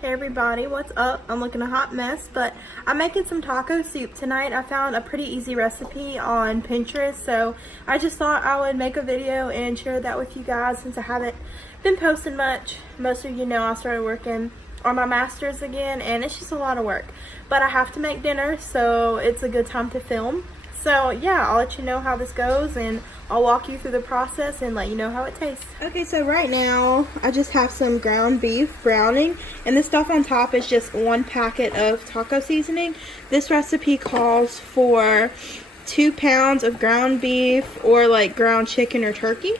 Hey everybody, what's up? I'm looking a hot mess, but I'm making some taco soup tonight. I found a pretty easy recipe on Pinterest, so I just thought I would make a video and share that with you guys since I haven't been posting much. Most of you know I started working on my master's again, and it's just a lot of work. But I have to make dinner, so it's a good time to film. So yeah, I'll let you know how this goes, and I'll walk you through the process and let you know how it tastes. Okay, so right now I just have some ground beef browning, and the stuff on top is just 1 packet of taco seasoning. This recipe calls for 2 pounds of ground beef or like ground chicken or turkey,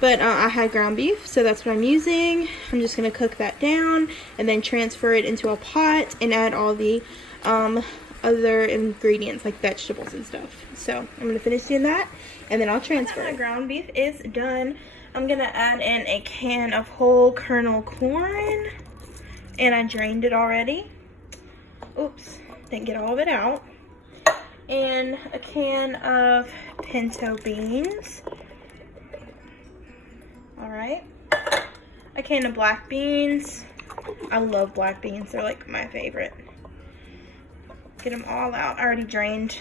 but I had ground beef, so that's what I'm using. I'm just gonna cook that down and then transfer it into a pot and add all the other ingredients like vegetables and stuff. So I'm gonna finish doing that and then I'll transfer. My ground beef is done. I'm gonna add in a can of whole kernel corn, and I drained it already. Oops, didn't get all of it out. And a can of pinto beans. All right, a can of black beans. I love black beans, they're like my favorite. Get them all out. I already drained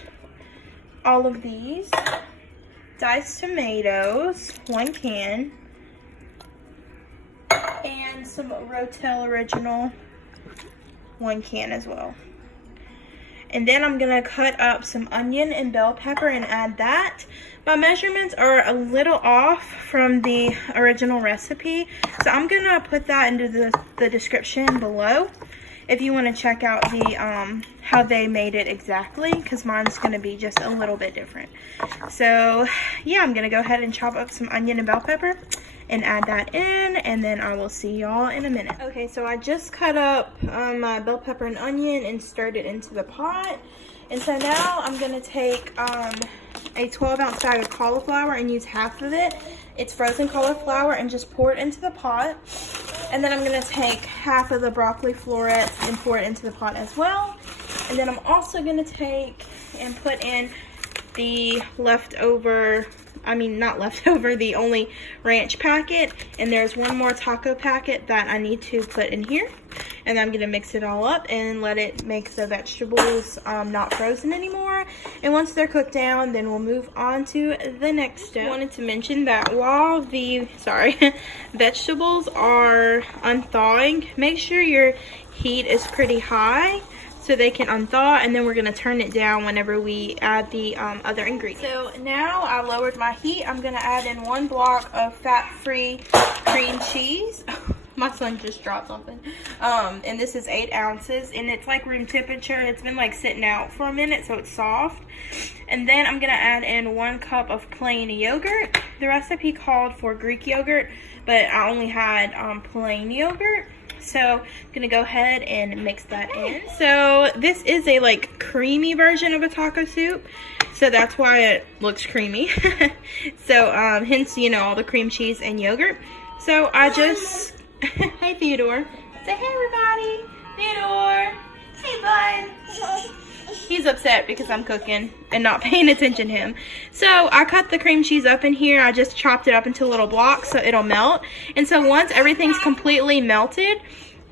all of these. Diced tomatoes, 1 can. And some Rotel Original, 1 can as well. And then I'm gonna cut up some onion and bell pepper and add that. My measurements are a little off from the original recipe, so I'm gonna put that into the description below if you want to check out the how they made it exactly, because mine's going to be just a little bit different. So yeah, I'm going to go ahead and chop up some onion and bell pepper and add that in, and then I will see y'all in a minute. Okay, so I just cut up my bell pepper and onion and stirred it into the pot. And so now I'm going to take a 12-ounce bag of cauliflower and use half of it. It's frozen cauliflower, and just pour it into the pot. And then I'm going to take half of the broccoli florets and pour it into the pot as well. And then I'm also going to take and put in the leftover, the only ranch packet. And there's 1 more taco packet that I need to put in here. And I'm going to mix it all up and let it make the vegetables not frozen anymore. And once they're cooked down, then we'll move on to the next step. I wanted to mention that while the vegetables are unthawing, make sure your heat is pretty high so they can unthaw, and then we're going to turn it down whenever we add the other ingredients. So now I lowered my heat. I'm going to add in 1 block of fat-free cream cheese. My son just dropped something. And this is 8 ounces, and it's like room temperature. It's been like sitting out for a minute, so it's soft. And then I'm gonna add in 1 cup of plain yogurt. The recipe called for Greek yogurt, but I only had plain yogurt. So I'm gonna go ahead and mix that in. So this is a like creamy version of a taco soup, so that's why it looks creamy. So hence, you know, all the cream cheese and yogurt. So I just hey Theodore, say hey everybody. Theodore, hey bud. He's upset because I'm cooking and not paying attention to him. So I cut the cream cheese up in here. I just chopped it up into little blocks so it'll melt. And so once everything's completely melted,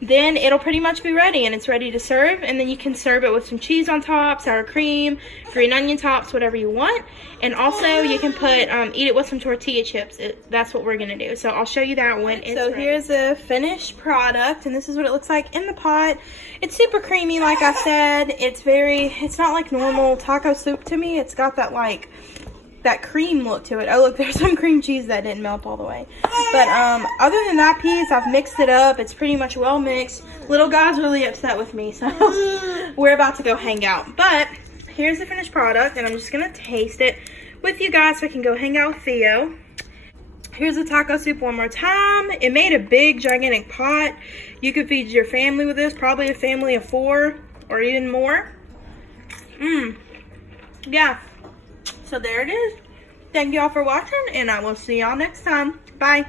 then it'll pretty much be ready, and it's ready to serve. And then you can serve it with some cheese on top, sour cream, green onion tops, whatever you want. And also you can put eat it with some tortilla chips. That's what we're gonna do. So I'll show you that when it's ready. Here's the finished product, and this is what it looks like in the pot. It's super creamy, like I said. It's not like normal taco soup to me. It's got that like that cream look to it. Oh look, there's some cream cheese that didn't melt all the way. But other than that piece, I've mixed it up. It's pretty much well mixed. Little guy's really upset with me, so we're about to go hang out. But here's the finished product, and I'm just gonna taste it with you guys so I can go hang out with Theo. Here's the taco soup one more time. It made a big gigantic pot. You could feed your family with this, probably a family of 4 or even more. Yeah. So there it is. Thank you all for watching, and I will see y'all next time. Bye.